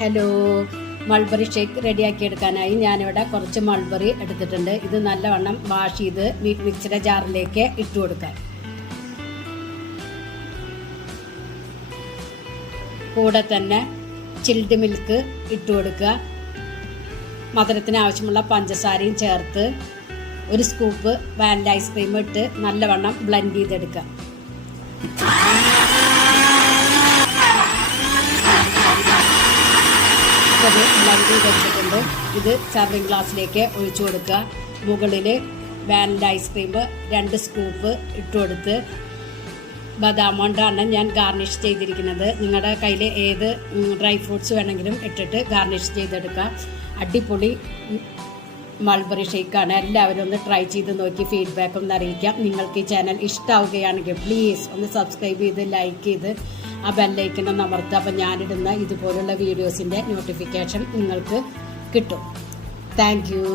Hello, mulberry shake റെഡിയാക്കി എടുക്കാനായി ഞാനിവിടെ കുറച്ച് മൾബറി എടുത്തിട്ടുണ്ട്. ഇത് നല്ലവണ്ണം വാഷ് ചെയ്ത് മിക്സിയുടെ ജാറിലേക്ക് ഇട്ട് കൊടുക്കാം. കൂടെ തന്നെ ചിൽഡ് മിൽക്ക് ഇട്ട് കൊടുക്കുക. മധുരത്തിന് ആവശ്യമുള്ള പഞ്ചസാരയും ചേർത്ത് ഒരു സ്കൂപ്പ് വാനില ഐസ്ക്രീം ഇട്ട് നല്ലവണ്ണം ബ്ലെൻഡ് ചെയ്തെടുക്കുക. അത് ബ്ലെൻഡ് ചെയ്തെടുത്തിട്ടുണ്ട്. ഇത് സർവിംഗ് ഗ്ലാസ്സിലേക്ക് ഒഴിച്ചു കൊടുക്കുക. മുകളിൽ വാനില ഐസ്ക്രീം 2 സ്കൂപ്പ് ഇട്ട് കൊടുത്ത് ബദാം കൊണ്ടാണ് ഞാൻ ഗാർണിഷ് ചെയ്തിരിക്കുന്നത്. നിങ്ങളുടെ കയ്യിൽ ഏത് ഡ്രൈ ഫ്രൂട്ട്സ് വേണമെങ്കിലും ഇട്ടിട്ട് ഗാർണിഷ് ചെയ്തെടുക്കുക. അടിപൊളി മൾബറി ഷേക്കാണ്. എല്ലാവരും ഒന്ന് ട്രൈ ചെയ്ത് നോക്കി ഫീഡ്ബാക്ക് ഒന്ന് അറിയിക്കാം. നിങ്ങൾക്ക് ഈ ചാനൽ ഇഷ്ടമാവുകയാണെങ്കിൽ പ്ലീസ് ഒന്ന് സബ്സ്ക്രൈബ് ചെയ്ത് ലൈക്ക് ചെയ്ത് ആ ബെല്ലൈക്കൺ ഒന്ന് അമർത്തുക. അപ്പോൾ ഞാനിടുന്ന ഇതുപോലുള്ള വീഡിയോസിൻ്റെ നോട്ടിഫിക്കേഷൻ നിങ്ങൾക്ക് കിട്ടും. Thank you.